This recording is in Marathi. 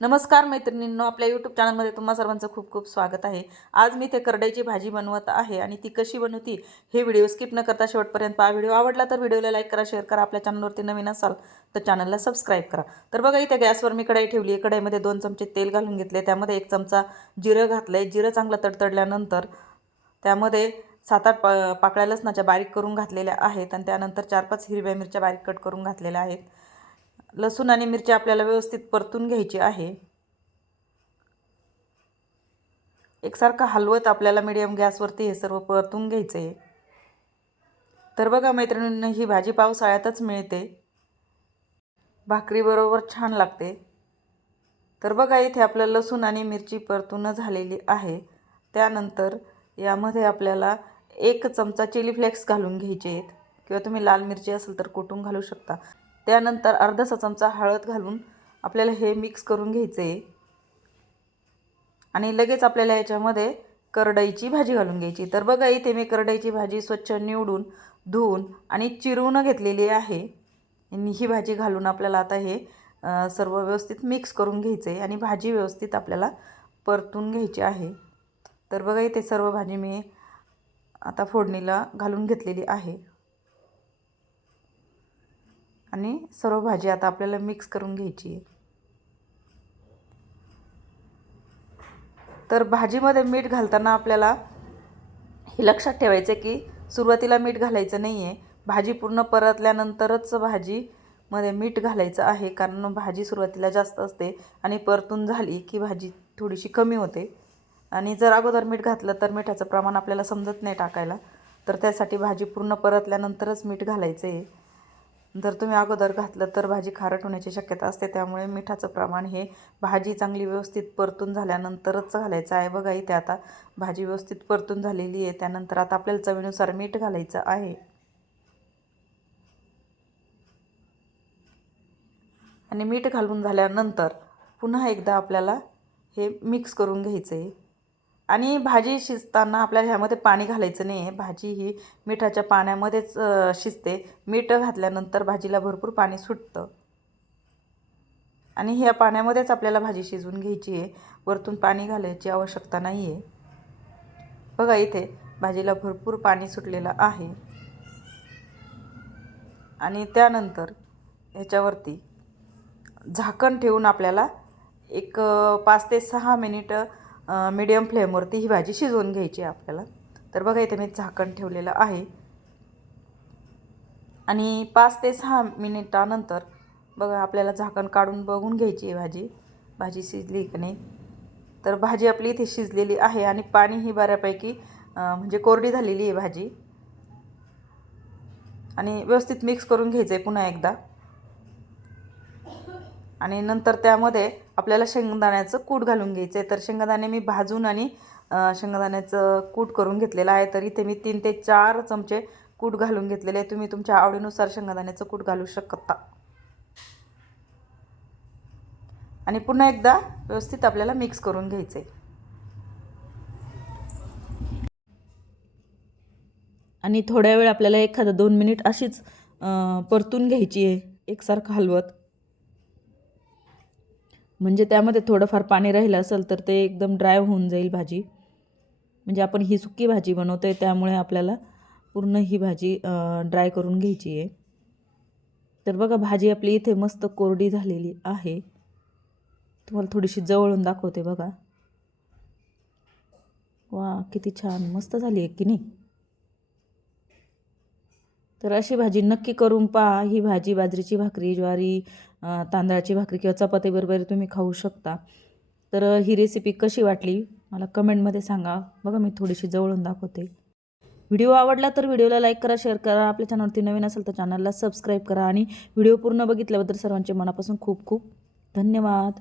नमस्कार मैत्रिणींनो आपल्या यूट्यूब चॅनलमध्ये तुम्हा सर्वांचं खूप खूप स्वागत आहे. आज मी ते करडईची भाजी बनवत आहे आणि ती कशी बनवती हे व्हिडिओ स्किप न करता शेवटपर्यंत पहा. व्हिडिओ आवडला तर व्हिडिओला लाईक करा शेअर करा आपल्या चॅनलवरती नवीन असाल तर चॅनलला सबस्क्राईब करा. तर बघा इथे गॅसवर मी कढाई ठेवली आहे. कढाईमध्ये दोन चमचे तेल घालून घेतले. त्यामध्ये एक चमचा जिरं घातलं आहे जिरं चांगलं तडतडल्यानंतर त्यामध्ये सात आठ पा पाकळ्या लसणाच्या बारीक करून घातलेल्या आहेत आणि त्यानंतर चार पाच हिरव्या मिरच्या बारीक कट करून घातलेल्या आहेत. लसूण आणि मिरची आपल्याला व्यवस्थित परतून घ्यायची आहे. एकसारखं हलवत आपल्याला मिडियम गॅसवरती हे सर्व परतून घ्यायचं. आहे तर बघा मैत्रिणींना ही भाजी पावसाळ्यातच मिळते. भाकरीबरोबर छान लागते. तर बघा इथे आपलं लसूण आणि मिरची परतून झालेली आहे. त्यानंतर यामध्ये आपल्याला एक चमचा चिली फ्लेक्स घालून घ्यायचे आहेत. किंवा तुम्ही लाल मिरची असेल तर कुटून घालू शकता. त्यानंतर अर्धासा चमचा हळद घालून आपल्याला हे मिक्स करून घ्यायचं आहे आणि लगेच आपल्याला याच्यामध्ये करडईची भाजी घालून घ्यायची. तर बघा इथे मी करडईची भाजी स्वच्छ निवडून धुवून आणि चिरून घेतलेली आहे. आणि ही भाजी घालून आपल्याला आता हे सर्व व्यवस्थित मिक्स करून घ्यायचं आहे आणि भाजी व्यवस्थित आपल्याला परतून घ्यायची आहे. तर बघा इथे सर्व भाजी मी आता फोडणीला घालून घेतलेली आहे. आणि सर्व भाजी आता आपल्याला मिक्स करून घ्यायची आहे. तर भाजीमध्ये मीठ घालताना आपल्याला हे लक्षात ठेवायचं आहे की सुरुवातीला मीठ घालायचं नाही आहे भाजी पूर्ण परतल्यानंतरच भाजीमध्ये मीठ घालायचं आहे कारण भाजी सुरुवातीला जास्त असते आणि परतून झाली की भाजी थोडीशी कमी होते. आणि जर अगोदर मीठ घातलं तर मिठाचं प्रमाण आपल्याला समजत नाही टाकायला. तर त्यासाठी भाजी पूर्ण परतल्यानंतरच मीठ घालायचं आहे जर तुम्ही अगोदर घातलं तर भाजी खारट होण्याची शक्यता असते. त्यामुळे मिठाचं प्रमाण हे भाजी चांगली व्यवस्थित परतून झाल्यानंतरच घालायचं आहे. बघा इथे आता भाजी व्यवस्थित परतून झालेली आहे. त्यानंतर आता आपल्याला चवीनुसार मीठ घालायचं आहे. आणि मीठ घालून झाल्यानंतर पुन्हा एकदा आपल्याला हे मिक्स करून घ्यायचं आहे आणि भाजी शिजताना आपल्याला ह्यामध्ये पाणी घालायचं नाही आहे भाजी ही मिठाच्या पाण्यामध्येच शिजते. मीठ घातल्यानंतर भाजीला भरपूर पाणी सुटतं. आणि ह्या पाण्यामध्येच आपल्याला भाजी शिजवून घ्यायची आहे. वरतून पाणी घालायची आवश्यकता नाही आहे बघा इथे भाजीला भरपूर पाणी सुटलेलं आहे. आणि त्यानंतर ह्याच्यावरती झाकण ठेवून आपल्याला एक पाच ते सहा मिनिटं मीडियम फ्लेमवरती ही भाजी शिजवून घ्यायची आहे आपल्याला. तर बघा इथे मी झाकण ठेवलेलं आहे. आणि पाच ते सहा मिनिटानंतर बघा आपल्याला झाकण काढून बघून घ्यायची आहे भाजी. भाजी शिजली की नाही. तर भाजी आपली इथे शिजलेली आहे आणि पाणी ही बऱ्यापैकी म्हणजे कोरडी झालेली आहे भाजी. आणि व्यवस्थित मिक्स करून घ्यायचं आहे पुन्हा एकदा. आणि नंतर त्यामध्ये आपल्याला शेंगदाण्याचं कूट घालून घ्यायचं आहे तर शेंगदाणे मी भाजून आणि शेंगदाण्याचं कूट करून घेतलेलं आहे. तर इथे मी तीन ते चार चमचे कूट घालून घेतलेले आहे. तुम्ही तुमच्या आवडीनुसार शेंगदाण्याचं कूट घालू शकता. आणि पुन्हा एकदा व्यवस्थित आपल्याला मिक्स करून घ्यायचं आहे आणि थोड्या वेळ आपल्याला एखादं दोन मिनिट अशीच परतून घ्यायची आहे. एकसारखं हलवत. म्हणजे त्यामध्ये थोडंफार पाणी राहिलं असेल तर ते एकदम ड्राय होऊन जाईल भाजी. म्हणजे आपण ही सुकी भाजी बनवतो आहे त्यामुळे आपल्याला पूर्ण ही भाजी ड्राय करून घ्यायची आहे. तर बघा भाजी आपली इथे मस्त कोरडी झालेली आहे. तुम्हाला थोडीशी जवळून दाखवते बघा. वा किती छान मस्त झाली आहे की नाही? तर अशी भाजी नक्की करून पहा. ही भाजी बाजरीची भाकरी ज्वारी तांदळाची भाकरी किंवा चपातीबरोबर तुम्ही खाऊ शकता. तर ही रेसिपी कशी वाटली? मला कमेंटमध्ये सांगा. बघा मी थोडीशी जवळून दाखवते. व्हिडिओ आवडला तर व्हिडिओला लाईक करा शेअर करा. आपल्या चॅनलवरती नवीन असेल तर चॅनलला सबस्क्राईब करा. आणि व्हिडिओ पूर्ण बघितल्याबद्दल सर्वांचे मनापासून खूप खूप धन्यवाद.